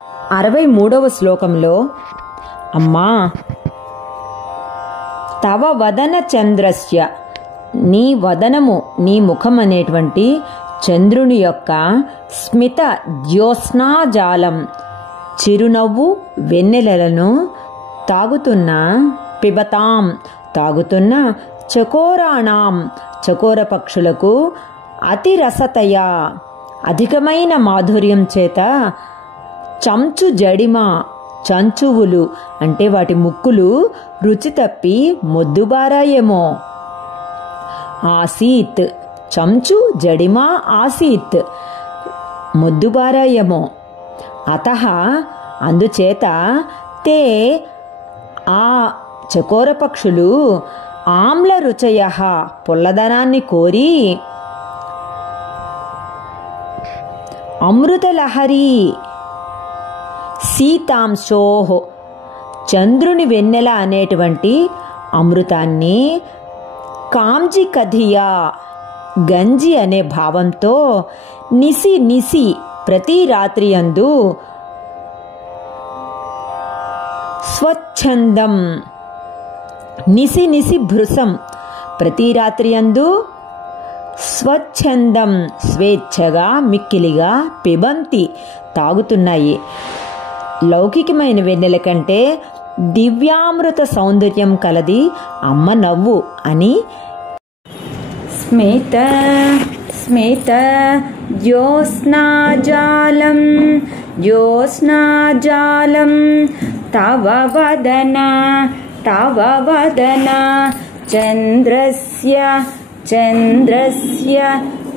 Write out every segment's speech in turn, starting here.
63వ శ్లోకంలో అమ్మా తవ వదన చంద్రస్య, నీ వదనము నీ ముఖం అనేటువంటి చంద్రుని యొక్క స్మిత జ్యోత్స్నాజాలం చిరునవ్వు వెన్నెలలను తాగుతున్న పిబతాం తాగుతున్న చకోరాణం చకోర పక్షులకు అతిరసతయా అధికమైన మాధుర్యం చేత చంచు జడిమ చంచువులు అంటే వాటి ముక్కులు రుచి తప్పి మొద్దుబారాయేమో. ఆసీత్ చంచు జడిమ ఆసీత్ మొద్దుబారాయేమో. అతః అందుచేత తే ఆ చకోర పక్షులు ఆమ్ల రుచయ పుల్లదనాన్ని కోరి అమృతలహరి సీతాంశోః చంద్రుని వెన్నెల అనేటువంటి అమృతాన్ని కాంజి కధియా గంజి అనే భావంతో నిసి నిసి ప్రతి రాత్రి యందు స్వచ్ఛందం నిసి నిసి భృసం ప్రతి రాత్రి యందు స్వచ్ఛందం స్వేచ్ఛగా మిక్కిలిగా పిబంతి తాగుతున్నాయి. లౌకికమైన వెన్నెల కంటే దివ్యామృత సౌందర్యం కలది అమ్మ నవ్వు అని స్మిత స్మిత జ్యోత్స్నాజాలం జ్యోత్స్నాజాలం తవ వదన చంద్రస్య చంద్రస్య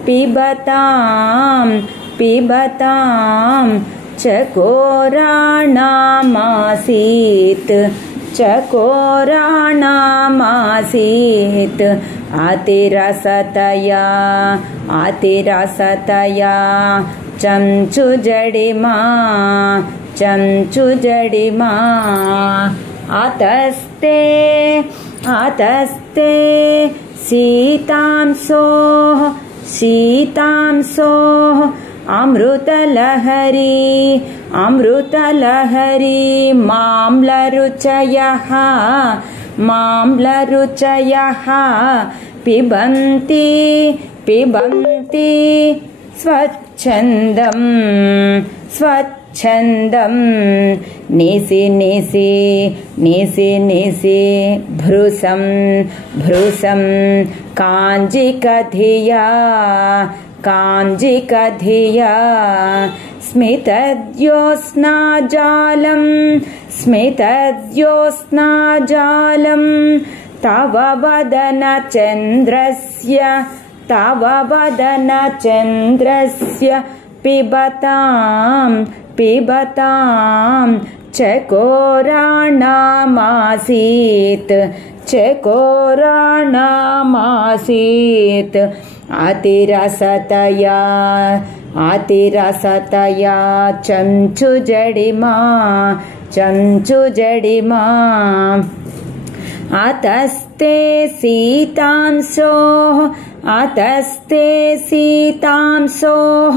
పిబతాం పిబతాం చకోరాణమాసీత్ చకోరాణమాసీత్ అతిరసతయా అతిరసతయా చంచు జడిమా చంచు జడిమా. అతస్తే అతస్తే సీతాంశోః సీతాంశోః అమృతలహరి అమృతలహరి మామ్లరుచయః మామ్లరుచయః పిబంతి పిబంతి స్వచ్ఛందం స్వచ్ఛందం నిసి నిసి నిసి నిసి భృసం భృసం కాంజికధియా కాంజికధియా స్మితజ్యోత్స్నాజాలం స్మితజ్యోత్స్నాజాలం తవ వదన చంద్రస్య తవ వదన చంద్రస్య పిబతాం పిబతాం చకోరాణమాసీత్ చకోరాణమాసీత్ అతిరసతయా అతిరసతయా చంచు జడిమా చంచు జడిమా. అతస్తే సీతాంశోః అతస్తే సీతాంశోః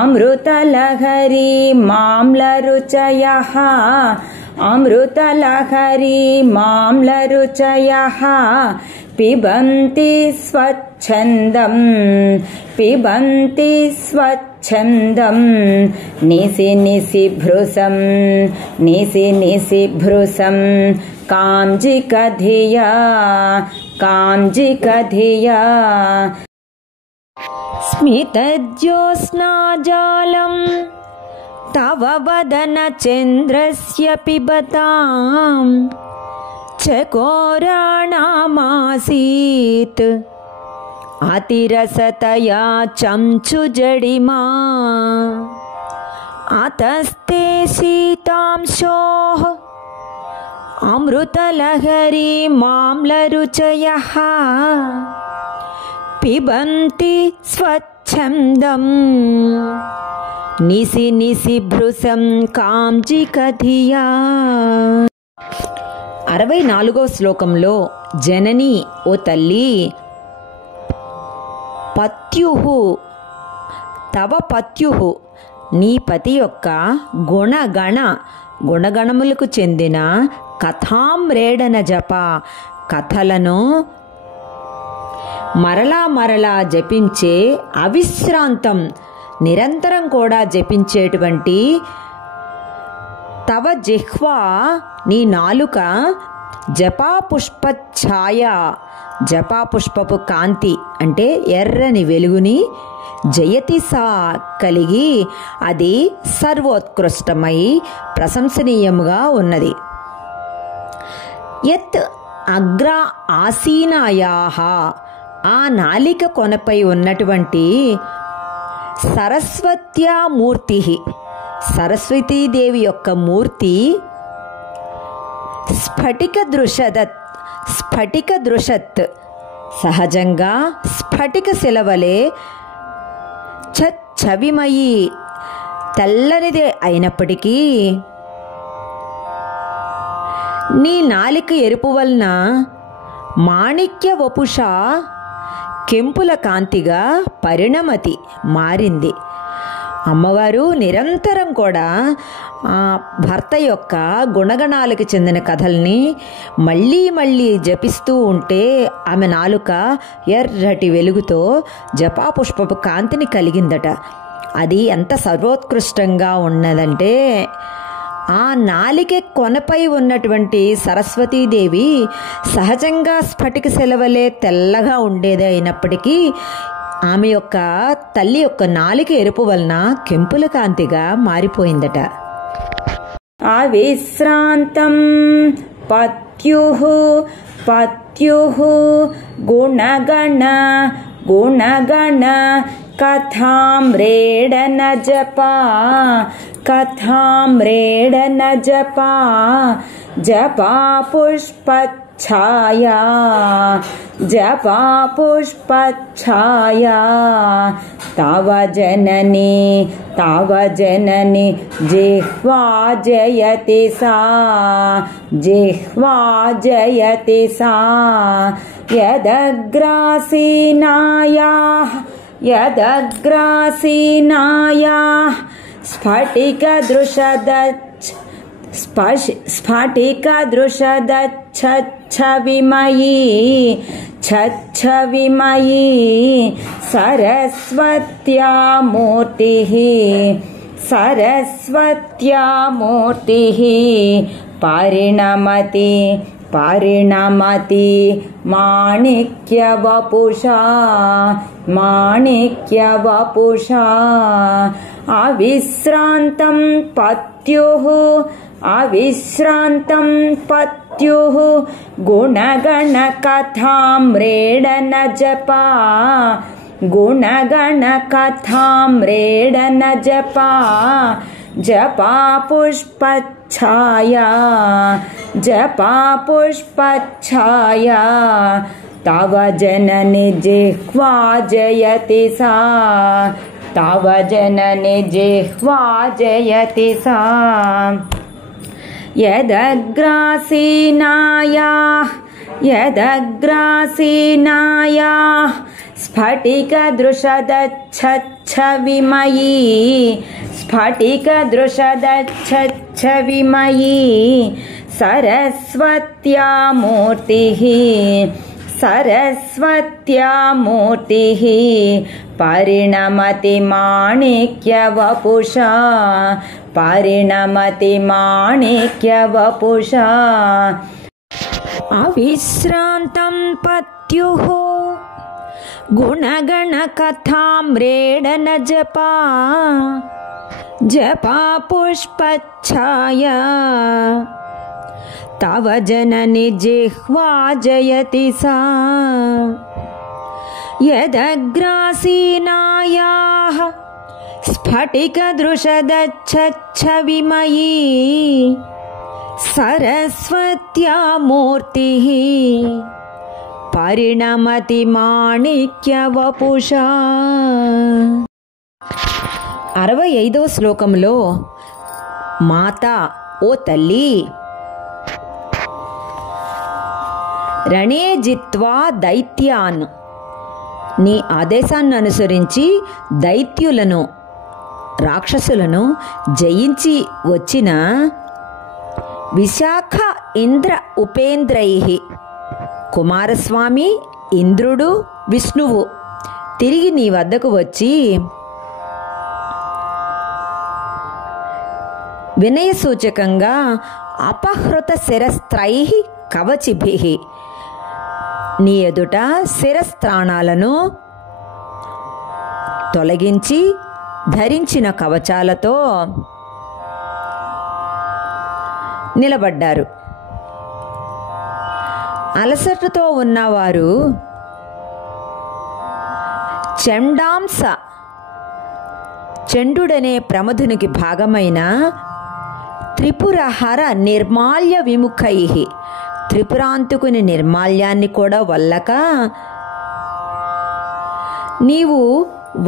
అమృతలహరి మామ్లరుచయః అమృతలహరి మామ్లరుచయః పిబంతి స్వచ్ఛందం పిబంతి స్వచ్ఛందం నిసి నిసి భృసం నిసి నిసి భృసం కాంజికధియా కాంజికధియా. స్మితజ్యోత్స్నాజాలం తవ వదన చంద్రస్య పిబతాం చకోరాణమాసీత్ అతిరసతయా చంచు జడిమా. అతస్తే సీతాంశోః అమృతలహరి మామ్లరుచయః పిబంతి స్వచ్ఛందం నిసి నిసి భృసం కాంజికధియా. 64వ శ్లోకంలో జనని ఓ తల్లి పత్యుః తవ పత్యుః నీ పతి యొక్క గుణగణములకు చెందిన కథామ్రేడన జప కథలను మరలా జపించే అవిశ్రాంతం నిరంతరం కూడా జపించేటువంటి తవ జిహ్వా నీ నాలుక జపాపుష్పఛాయ జపాపుష్పపు కాంతి అంటే ఎర్రని వెలుగుని జయతి సా కలిగి అది సర్వోత్కృష్టమై ప్రశంసనీయముగా ఉన్నది. యత్ అగ్ర ఆసీనాయాహ ఆ నాలిక కొనపై ఉన్నటువంటి సరస్వత్యామూర్తి సరస్వతీదేవి యొక్క మూర్తి స్ఫటిక దృషత్ సహజంగా స్ఫటిక శిలవలే ఛవిమయి తెల్లనిదే అయినప్పటికీ నీ నాలిక ఎరుపు వలన మాణిక్య వపుష కెంపుల కాంతిగా పరిణమతి మారింది. అమ్మవారు నిరంతరం కూడా భర్త యొక్క గుణగణాలకు చెందిన కథల్ని మళ్ళీ జపిస్తూ ఉంటే ఆమె నాలుక ఎర్రటి వెలుగుతో జపాపుష్పపు కాంతిని కలిగిందట. అది ఎంత సర్వోత్కృష్టంగా ఉన్నదంటే ఆ నాలిక కొనపై ఉన్నటువంటి సరస్వతీదేవి సహజంగా స్ఫటిక శిలవలే తెల్లగా ఉండేది అయినప్పటికీ ఆమె యొక్క తల్లి యొక్క నాలిక ఎరుపు వలన కెంపుల కాంతిగా మారిపోయిందట. అవిశ్రాంతం పత్యుః గుణగణ కథామ్రేడన జపా పుష్పఛాయా తవ జనని జిహ్వా జయతి సా యదగ్రాసీనాయా స్ఫటికదృషదచ్చవిమయీ సరస్వత్యామూర్తిః పరిణమతి మాణిక్యవపుషా అవిశ్రాంతం పత్యుః గుణగణ కథామ్రేడన జపా జపా పుష్పఛాయా తవ జనని జిహ్వా జయతి సా యదగ్రాసీనాయా స్ఫటికదృషదచ్చవిమయీ సరస్వత్యామూర్తిః పరిణమతి మాణిక్యవపుషా అవిశ్రాంతం పత్యుః గుణగణ కథామ్రేడన జపా పుష్పఛాయా తవ జనని జిహ్వా జయతి సా యదగ్రాసీనాయాః స్ఫటికదృషదచ్చవిమయీ సరస్వత్యామూర్తిః పరిణమతి మాణిక్యవపుషా. 65వ శ్లోకంలో మాతా ఓ తల్లి రణే జిత్వా దైత్యాన్ నీ ఆదేశాన్ని అనుసరించి దైత్యులను రాక్షసులను జయించి వచ్చిన విశాఖ ఇంద్ర ఉపేంద్రై, కుమారస్వామి, ఇంద్రుడు, విష్ణువు తిరిగి నీ వద్దకు వచ్చి వినయసూచకంగా అపహృత శిరస్త్రై కవచిభిః, నీ ఎదుట శిరస్త్రాణాలను తొలగించి ధరించిన కవచాలతో నిలబడ్డారు. అలసటతో ఉన్నవారు చండాంస, చండుడనే ప్రమథునికి భాగమైన త్రిపురహర నిర్మాల్య విముఖై, త్రిపురాంతకుని నిర్మాల్యాన్ని కూడా వల్లక నీవు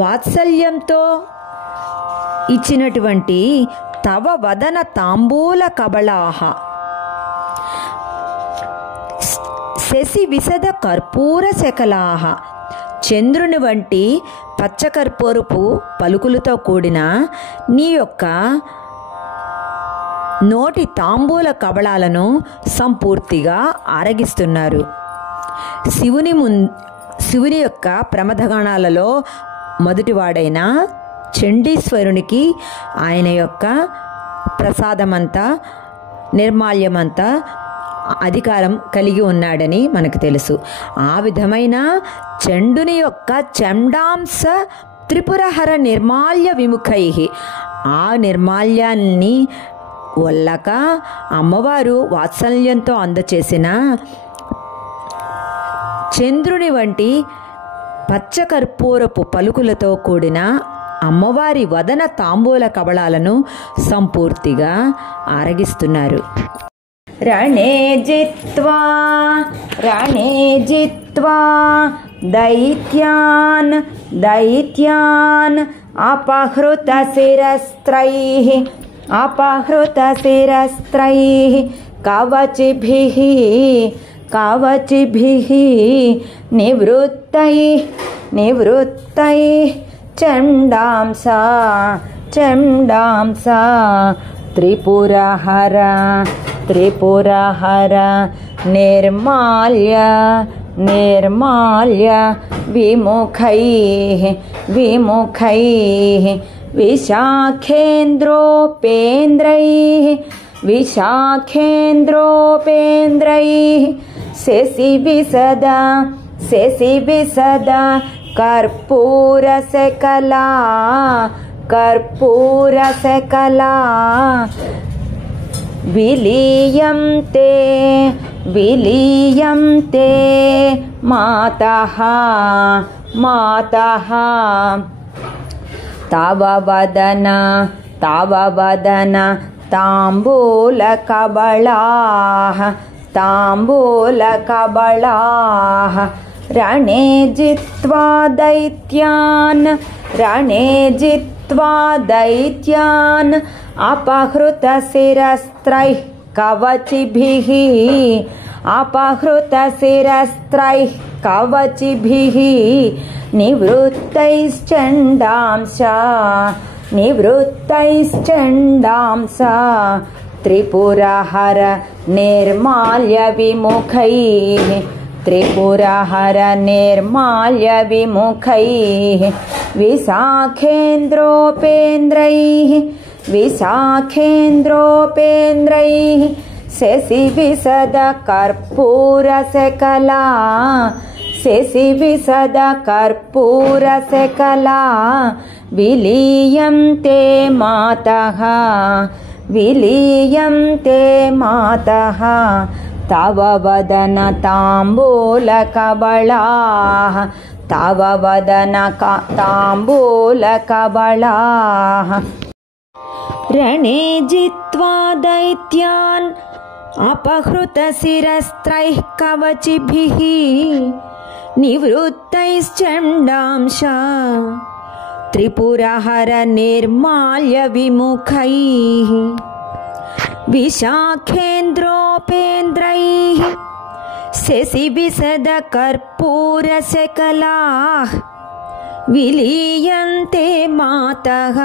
వాత్సల్యంతో ఇచ్చినటువంటి తవ వదన తాంబూల కబళాహ శశి విశద కర్పూర శకలాహ, చంద్రుని వంటి పచ్చకర్పూరపు పలుకులతో కూడిన నీ యొక్క నోటి తాంబూల కబళాలను సంపూర్తిగా ఆరగిస్తున్నారు. శివుని యొక్క ప్రమథగణాలలో మొదటివాడైన చండీశ్వరునికి ఆయన యొక్క ప్రసాదమంతా, నిర్మాల్యమంతా అధికారం కలిగి ఉన్నాడని మనకు తెలుసు. ఆ విధమైన చండుని యొక్క చండాంస త్రిపురహర నిర్మాల్య విముఖై, ఆ నిర్మాల్యాన్ని వల్లక అమ్మవారు వాత్సల్యంతో అందచేసిన చంద్రుని వంటి పచ్చకర్పూరపు పలుకులతో కూడిన అమ్మవారి వదన తాంబూల కబళాలను సంపూర్తిగా ఆరగిస్తున్నారు. రణే జిత్వా దైత్యాన్ అపహృత శిరస్త్రైః కవచిభిః నివృత్తైః చండాంసా త్రిపురహర నిర్మాల్య విముఖైః విశాఖేంద్రోపేంద్రైః శశి విశద కర్పూర శకలా విలీయంతే మాతః తవ వదన తాంబూల కబళాః రణే జిత్వా దైత్యాన్ అపహృత శిరస్త్రైః కవచిభిః నివృత్తైశ్చండాంసా త్రిపురహర నిర్మాల్య విముఖైః విశాఖేంద్రోపేంద్రైః శశి విశద కర్పూర శకలా విలీయంతే మాతః తవ వదన తాంబూల కబళాః రణే జిత్వా దైత్యాన్ అపహృత శిరస్త్రైః కవచిభిః నివృత్తైశ్చండాంసా త్రిపురహర నిర్మాల్య విముఖైః విశాఖేంద్రోపేంద్రైః శశి విశద కర్పూర శకలాః విలీయంతే మాతః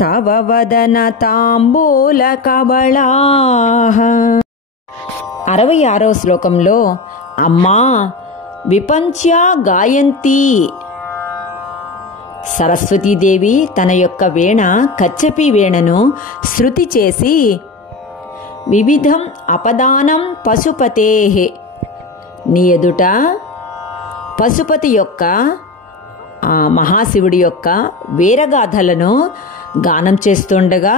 తవ వదన తాంబూల కబళాః. 66వ శ్లోకంలో అమ్మా విపంచ్యా గాయంతి. సరస్వతీదేవి తన యొక్క వీణ కచ్చపి వీణను శృతి చేసి వివిధం అపదానం పశుపతేః, నీ ఎదుట పశుపతి యొక్క ఆ మహాశివుడి యొక్క వీరగాథలను గానం చేస్తుండగా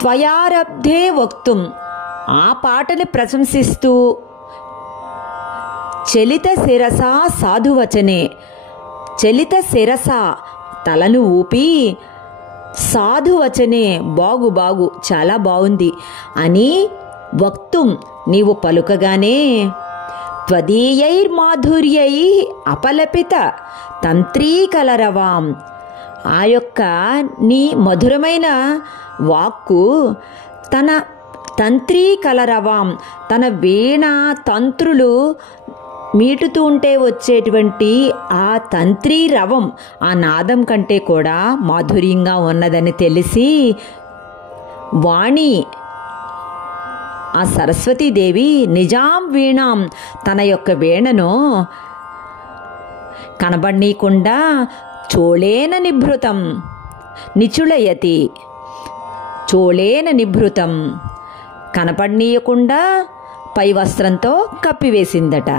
త్వయారబ్ధే వక్తుం, ఆ పాటని ప్రశంసిస్తూ చలిత శిరస సాధువచనే, చలిత శిరస తలను ఊపి సాధువచనే బాగు బాగు చాలా బాగుంది అని వక్తుం నీవు పలుకగానే త్వదీయైర్మాధుర్యై అపలపిత తంత్రీకలరవాం, ఆ యొక్క నీ మధురమైన వాక్కు తన తంత్రీకలరవాం, తన వీణ తంత్రులు మీటుతూ ఉంటే వచ్చేటువంటి ఆ తంత్రీ రవం ఆ నాదం కంటే కూడా మాధుర్యంగా ఉన్నదని తెలిసి వాణి ఆ సరస్వతీదేవి నిజాం వీణాం తన యొక్క వీణను కనబడనీయకుండా చోళేన నిభృతం నిచుళయతి, చోళేన నిభృతం కనపడనీయకుండా పై వస్త్రంతో కప్పివేసిందట.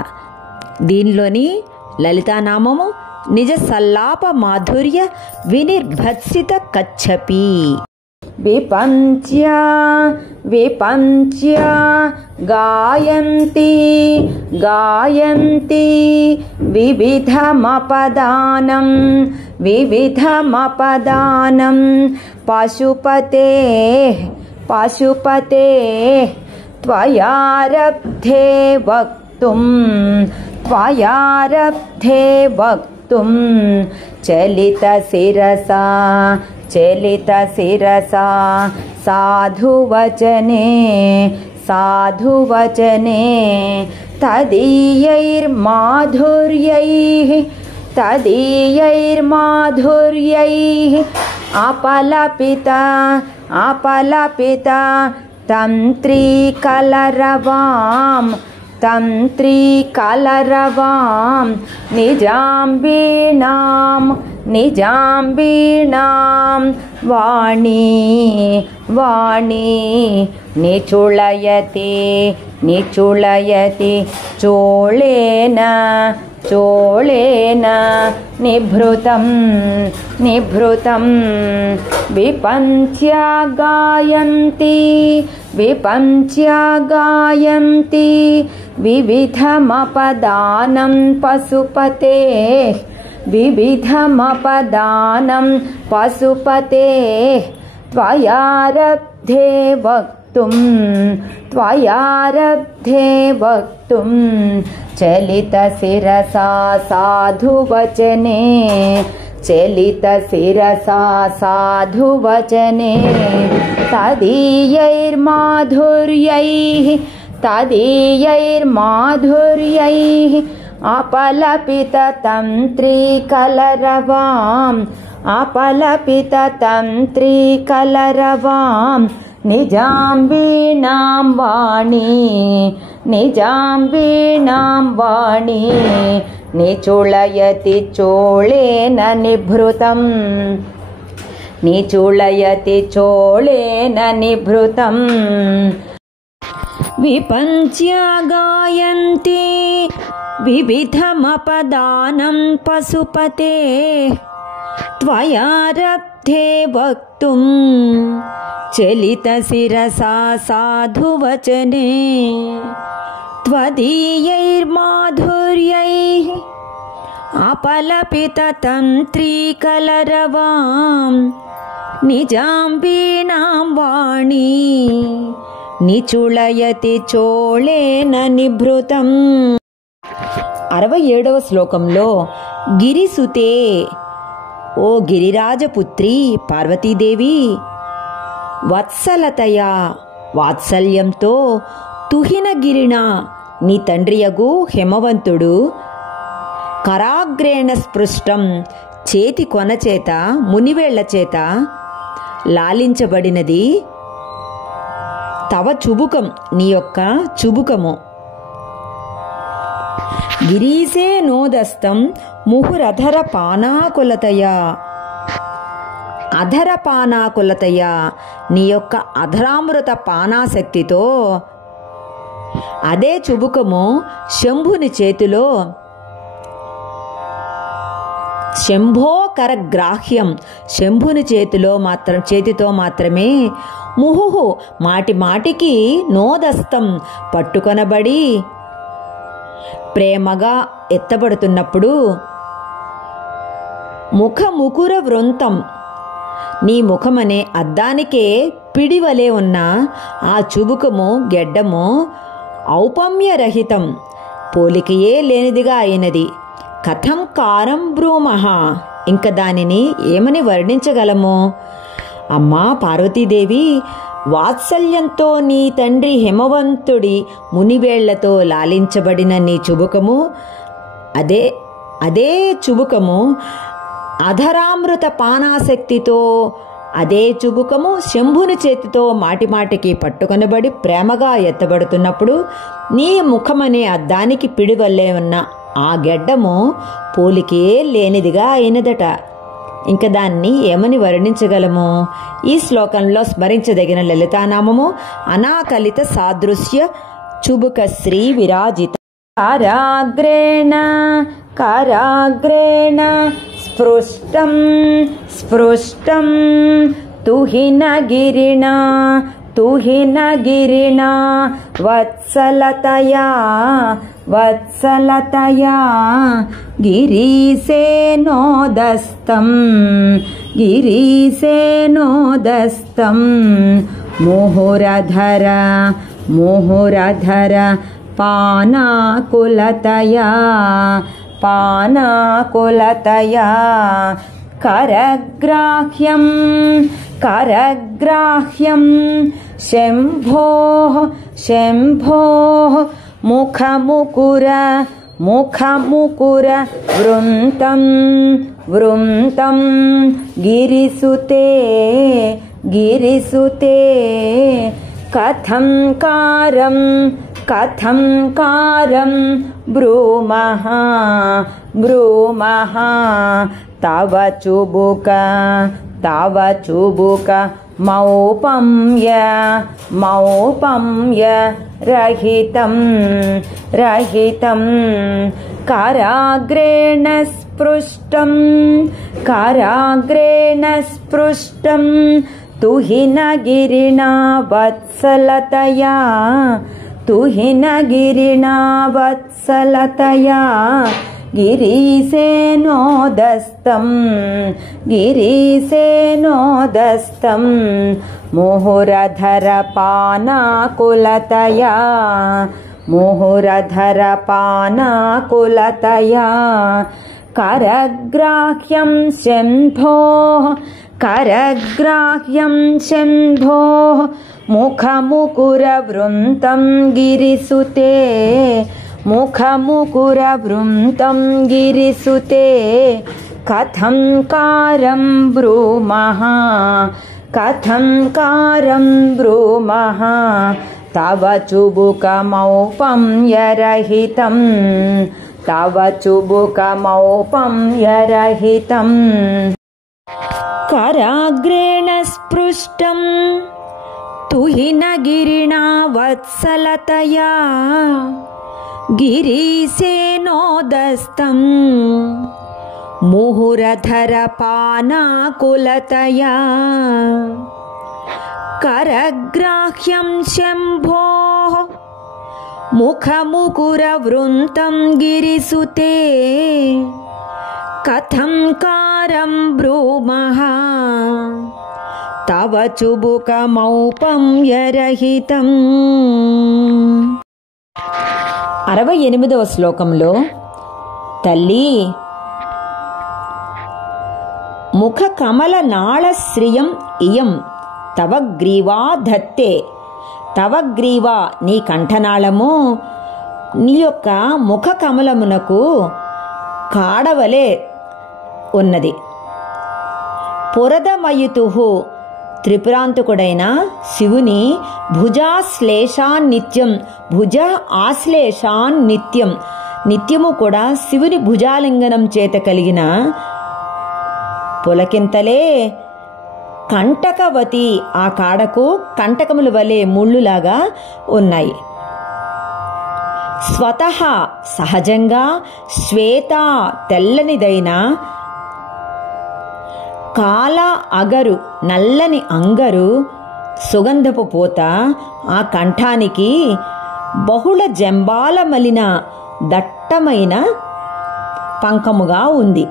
దీనిలోని లలితానామము నిజ సల్లాప మాధుర్య వినిర్భత్సిత కచ్చపి. విపంచ్యా విపంచ్యా గాయంతి గాయంతి వివిధమపదానం వివిధమపదానం పశుపతే పశుపతే త్వయారబ్ధే వక్తుం త్వయారబ్ధే వక్తుం చలిత శిరసా చలిత శిరసా సాధువచనే సాధువచనే తదీయైర్మాధుర్యైః తదీయైర్మాధుర్యైః అపలపిత అపలపిత తంత్రీకలరవాం తంత్రీకలరవాం నిజాంబీణాం నిజాంబీణాం వాణీ వాణీ నిచుళయతి నిచుళయతి చోళేన చోళేన నిభృతం నిభృతం విపంచ్యా గాయంతి విపంచ్యా గాయంతి వివిధమపదానం పశుపతే వివిధమపదానం పశుపతే త్వయారబ్ధే వక్తుం త్వయారబ్ధే వక్తుం చలిత శిరసా సాధువచనే చలిత శిరసా సాధువచనే తదీయైర్మాధుర్యైః తదీయైర్మాధుర్యైః అపలపిత తంత్రీకలరవాం అపలపిత తంత్రీకలరవాం నిజాంబీణాం వాణీ నిజాంబీణాం వాణీ నిచుళయతి చోళేన నిభృతం నిచుళయతి చోళేన నిభృతం విపంచ్యా గాయంతి వివిధమపదానం పశుపతే త్వయారబ్ధే వక్తుం చలిత శిరసా సాధువచనే త్వదీయైర్మాధుర్యైః అపలపిత తంత్రీకలరవాం నిజాంబీణాం వాణీ నిచుళయతి చోళేన నిభృతం. 67వ శ్లోకంలో గిరిసుతే, ఓ గిరిరాజపుత్రి పార్వతీదేవి, వత్సలతయా వాత్సల్యంతో తుహినగిరిన నీ తండ్రియగు హిమవంతుడు కరాగ్రేణ స్పృష్టం చేతి కొన చేత మునివేళ్ల చేత లాలించబడినది తవ చుబుకం, నీ యొక్క చుబుకము. గిరీసే నోదస్తం ముహురధర పానాకులతయా, అధర పానాకులతయా, నీ యొక్క అధరామృత పానాశక్తితో అదే చుబుకము శంభుని చేతిలో, శంభోకర గ్రాహ్యం, శంభుని చేతితో మాత్రమే ముహుహు మాటి మాటికి నోదస్తం పట్టుకొనబడి ప్రేమగా ఎత్తబడుతున్నప్పుడు ముఖముకుర వృంతం, నీ ముఖమనే అద్దానికే పిడివలే ఉన్న ఆ చుబుకము గెడ్డము ఔపమ్యరహితం, పోలికయే లేనిదిగా అయినది. కథం కారం బ్రూమహ, ఇంక దానిని ఏమని వర్ణించగలము? అమ్మా పార్వతీదేవి, వాత్సల్యంతో నీ తండ్రి హిమవంతుడి మునివేళ్లతో లాలించబడిన నీ చుబుకము, అదే చుబుకము అధరామృత పానాశక్తితో, అదే చుబుకము శంభుని చేతితో మాటిమాటికి పట్టుకొనబడి ప్రేమగా ఎత్తబడుతున్నప్పుడు నీ ముఖమనే అద్దానికి పిడివల్లే ఉన్న ఆ గెడ్డము పోలికే లేనిదిగా అయినదట. ఇంక దాన్ని ఏమని వర్ణించగలము? ఈ శ్లోకంలో స్మరించదగిన లలితానామము అనాకలిత సాదృశ్య చుబుక శ్రీ విరాజిత. కారాగ్రేణ కారాగ్రేణ స్పృష్టం స్పృష్టం తుహిన గిరిణా తుహిన గిరిణా వత్సలతయా వత్సలతయా గిరీశేనోదస్తం గిరీశేనోదస్తం ముహురధర ముహురధర పానాకులతయా పానాకులతయా కరగ్రాహ్యం కరగ్రాహ్యం శంభోః శంభోః ముఖముకుర ముఖముకుర వృంతం వృంతం గిరిసుతే గిరిసుతే కథం కారం కథం కారం బ్రూమః బ్రూమః తవ చుబుక మౌపమ్య మౌపమ్య రహితం రహితం కారాగ్రేణ స్పృష్టం కారాగ్రేణ స్పృష్టం తుహిన గిరిణా వత్సలతయా తుహిన గిరిణా వత్సలతయా గిరీశేనోదస్తం గిరీశేనోదస్తం ముహురధర పానాకులతయా ముహురధర పానాకులతయా కరగ్రాహ్యం శంభోః కరగ్రాహ్యం శంభోః ముఖముకుర వృంతం గిరిసుతే ముఖముకుర వృంతం గిరిసుతే కథం కారం బ్రూమః కథం కారం బ్రూమః తవ చుబుకమౌపమ్యరహితం తవ చుబుకమౌపమ్యరహితం కరాగ్రేణ స్పృష్టం తుహిన గిరిణా వత్సలతయా గిరీశేనోదస్తం ముహురధర పానాకులతయా కరగ్రాహ్యం శంభోః ముఖముకుర వృంతం గిరిసుతే కథం కారం బ్రూమః తవ చుబుకమౌపమ్యరహితం. 68వ శ్లోకంలో తల్లి ముఖ కమల నాళ శ్రియం ఇయం తవ గ్రీవా ధత్తే తవ గ్రీవా నీ కంఠనాళము నీ యొక్క ముఖ కమలమునకు కాడవలే ఉన్నది. పురదమయుతుః త్రిపురాంతకుడైన శివుని భుజాశ్లేషాన్నిత్యం, భుజ ఆశ్లేషాన్నిత్యం, నిత్యము కూడా శివుని భుజాలింగనం చేత కలిగిన పులకింతలే కంటకవతి, ఆ కాడకు కంటకముల వలె ముళ్ళులాగా ఉన్నాయి. స్వతః సహజంగా శ్వేత తెల్లనిదైన కాల అగరు నల్లని అంగరు సుగంధపు పూత ఆ కంఠానికి బహుళ జంబాల మలిన దట్టమైన పంకముగా ఉంది.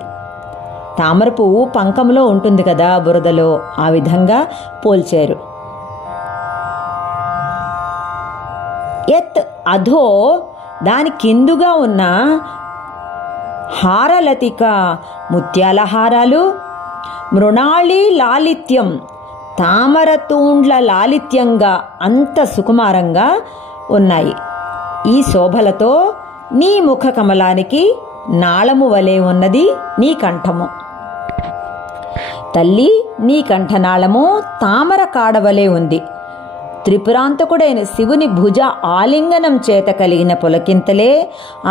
తామర పువ్వు పంకములో ఉంటుంది కదా బురదలో, ఆ విధంగా పోల్చారు. యత్ అధో దాని కిందుగా ఉన్న హారలతిక ముత్యాల హారాలు, మృణాళి లాలిత్యం తామర తూండ్ల లాలిత్యంగా అంత సుకుమారంగా ఉన్నాయి. ఈ శోభలతో నీ ముఖ కమలానికి నాళము వలె ఉన్నది నీ కంఠము. తల్లి, నీ కంఠనాళము తామర కాడవలే ఉంది. త్రిపురాంతకుడైన శివుని భుజ ఆలింగనం చేత కలిగిన పులకింతలే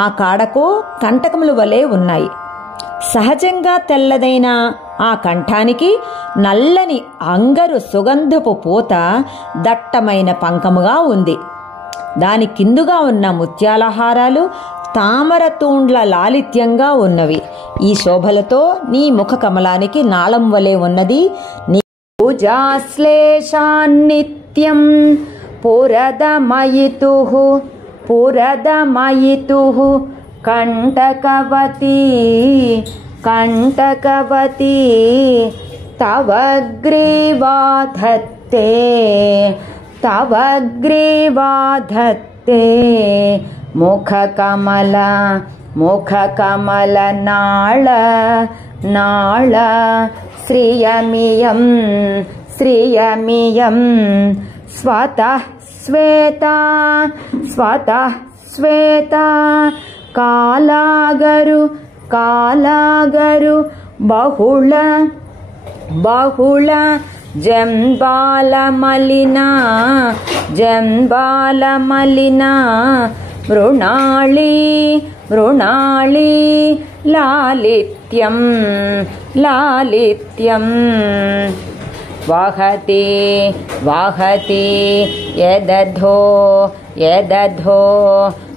ఆ కాడకు కంటకముల వలె ఉన్నాయి. సహజంగా తెల్లదైన ఆ కంఠానికి నల్లని అంగరు సుగంధపు పూత దట్టమైన పంకముగా ఉంది. దాని కిందుగా ఉన్న ముత్యాల హారాలు తామర తూండ్ల లాలిత్యంగా ఉన్నవి. ఈ శోభలతో నీ ముఖ కమలానికి నాళం వలె ఉన్నది నీ భుజాశ్లేషాన్నిత్యం. పురదమయితుః పురదమయితుః కంటకవతి కంటకవతి తవ గ్రీవాధత్తే తవ గ్రీవాధత్తే ముఖకమల ముఖకమల నాళ నాళ శ్రియమియం శ్రియమియం స్వతః శ్వేత స్వతః శ్వేత కాలాగరు కాలాగరు బహుళ బహుళ జంబాలమలిన జంబాలమలిన మృణాళి మృణాళి లాలిత్యం లాలిత్యం వహతి వహతి యదధో యదధో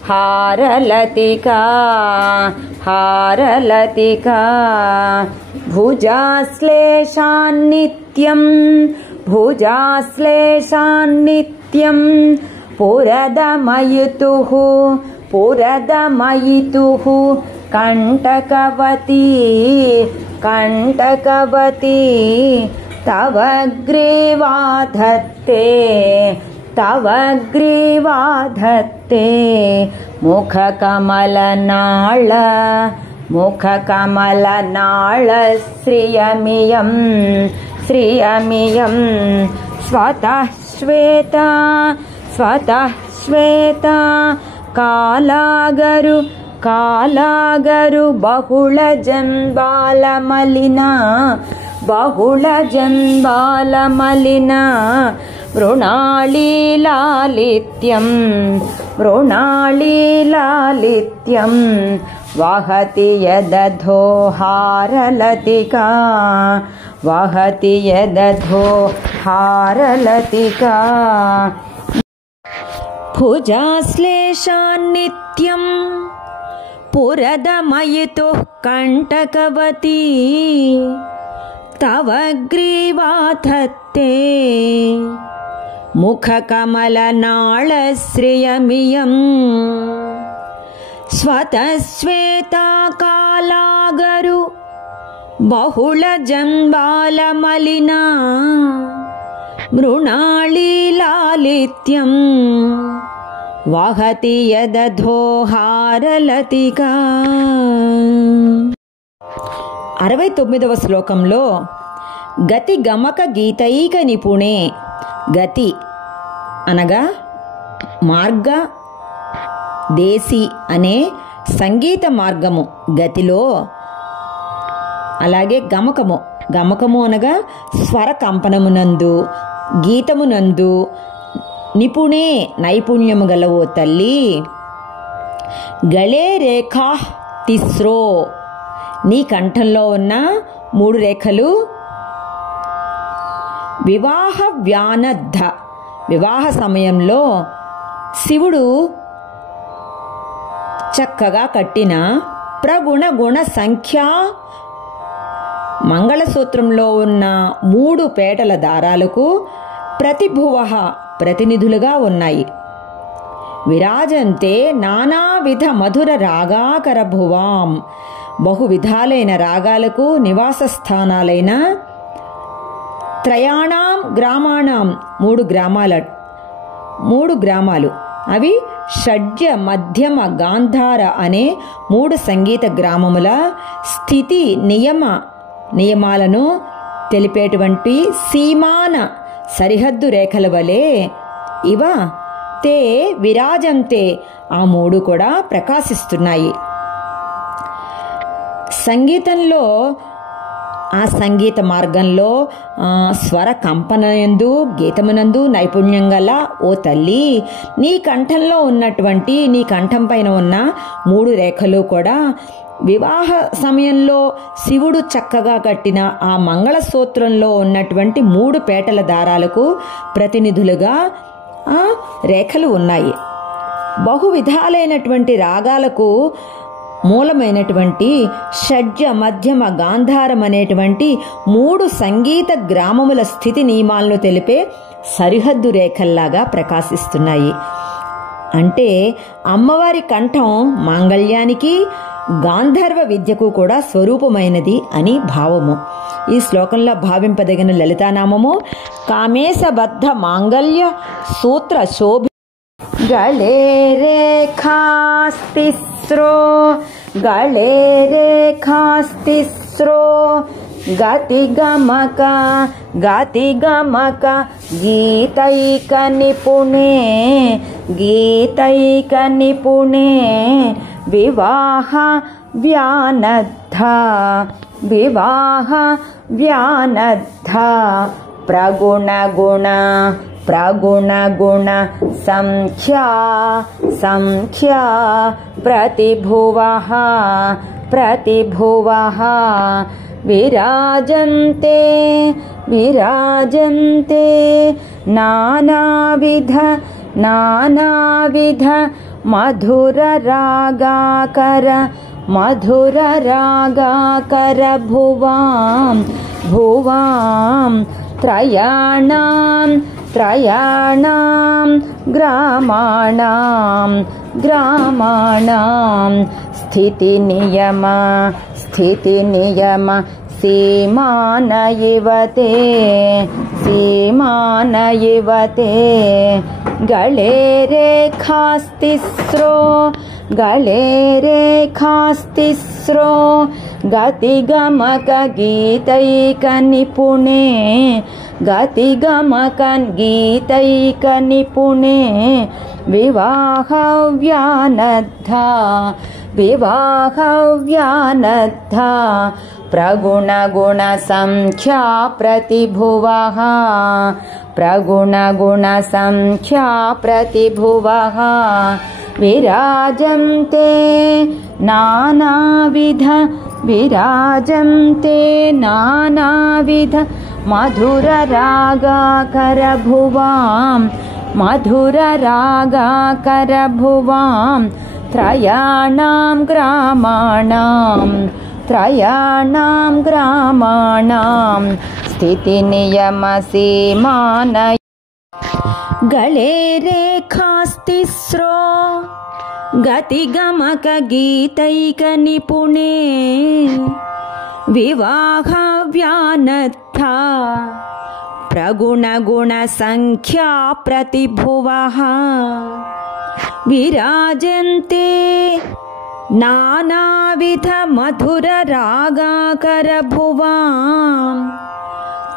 హారలతికా హారలతికా భుజాశ్లేషాన్నిత్యం భుజాశ్లేషాన్నిత్యం పురదమయితుః పురదమయితుః కంటకవతి కంటకవతి తవ గ్రీవాధత్తే తవ గ్రీవాధత్తే ముఖకమలనాళ ముఖకమలనాళ శ్రియమియం శ్రియమియం స్వతః శ్వేత స్వతః శ్వేత కాలాగరు కాలాగరు బహుళ జంబాలమలిన బహుళ జంబాలమలిన మృణాళి లాలిత్యం మృణాళి లాలిత్యం వహతి యదధో హారలతికా వహతి యదధో హారలతికా భుజాశ్లేషాన్నిత్యం పురదమయితుః కంటకవతి తవ గ్రీవాధత్తే ముఖకమలనాళశ్రియమియం స్వతః శ్వేతా కాలాగరు బహుళ జంబాలమలిన మృణాళి లాలిత్యం వహతి యదధో హారలతికా. 69వ శ్లోకంలో గతి గమక గీతైక నిపుణే, గతి అనగా మార్గ దేశి అనే సంగీత మార్గము, గతిలో అలాగే గమకము. గమకము అనగా స్వర కంపనమునందు, గీతమునందు నిపుణే నైపుణ్యము గల ఓ తల్లి. గళే రేఖా తిస్రో, నీ కంఠంలో ఉన్న 3 రేఖలు వివాహ వ్యానద్ధ, వివాహ సమయంలో శివుడు చక్కగా కట్టిన ప్రగుణ గుణ సంఖ్య మంగళసూత్రంలో ఉన్న 3 పేటల దారాలకు ప్రతిభువ ప్రతినిధులుగా ఉన్నాయి. విరాజంతే నానావిధ మధుర రాగాకర భువాం, బహు విధాలైన రాగాలకు నివాస స్థానాలైన త్రయాణం గ్రామాణం, 3 గ్రామాలు అవి షడ్జ మధ్యమ గాంధార అనే 3 సంగీత గ్రామముల స్థితి నియమాలను తెలిపేటువంటి సీమాన సరిహద్దు రేఖల వలె ఇవ తే విరాజంతే, ఆ 3 కూడా ప్రకాశిస్తున్నాయి. సంగీతంలో, ఆ సంగీత మార్గంలో స్వర కంపనయందు గీతమునందు నైపుణ్యం గల ఓ తల్లి, నీ కంఠంలో ఉన్నటువంటి, నీ కంఠం పైన ఉన్న 3 రేఖలు కూడా వివాహ సమయంలో శివుడు చక్కగా కట్టిన ఆ మంగళసూత్రంలో ఉన్నటువంటి 3 పేటల దారాలకు ప్రతినిధులుగా ఆ రేఖలు ఉన్నాయి. బహు విధాలైనటువంటి రాగాలకు మూలమైనటువంటి షడ్జ మధ్యమ గాంధారం అనేటువంటి 3 సంగీత గ్రామముల స్థితి నియమాలను తెలిపే సరిహద్దు రేఖల్లాగా ప్రకాశిస్తున్నాయి. అంటే అమ్మవారి కంఠం మాంగళ్యానికి, గాంధర్వ విద్యకు కూడా స్వరూపమైనది అని భావము. ఈ శ్లోకంలో భావింపదగిన లలితానామము కామేశబద్ధ మాంగళ్య సూత్ర శోభి. గళే రేఖాస్తిస్రో, గళే రేఖాస్తిస్రో, గతి గమక గీతైక నిపుణే, గీతైక నిపుణే వివాహ వ్యానద్ధ, వివాహ వ్యానద్ధ ప్రగుణ గుణ సంఖ్యా ప్రతిభువః విరాజంతే నానావిధ మధుర రాగాకర భువాం త్రయాణం గ్రామాణం స్థితి నియమ సీమాన ఇవతే గళే రేఖాస్తిస్రో, గళే రేఖాస్తిస్రో గతి గమక గీతైక నిపుణే, గతి గమక గీతైక నిపుణే వివాహ వ్యానద్ధ ప్రగుణ గుణ సంఖ్యా ప్రతిభువః విరాజంతే నానావిధ మధుర రాగాకర భువాం త్రయాణం గ్రామాణం స్థితి నియమ సీమాన. గళే రేఖాస్తిస్రో గతి గమక గీతైక నిపుణే వివాహ వ్యానద్ధ ప్రగుణ గుణ సంఖ్యా ప్రతిభువః విరాజంతే నానావిధ మధుర రాగాకర భువాం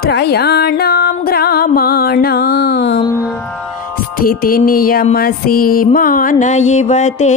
త్రయాణం గ్రామాణం స్థితి నియమ సీమాన ఇవతే.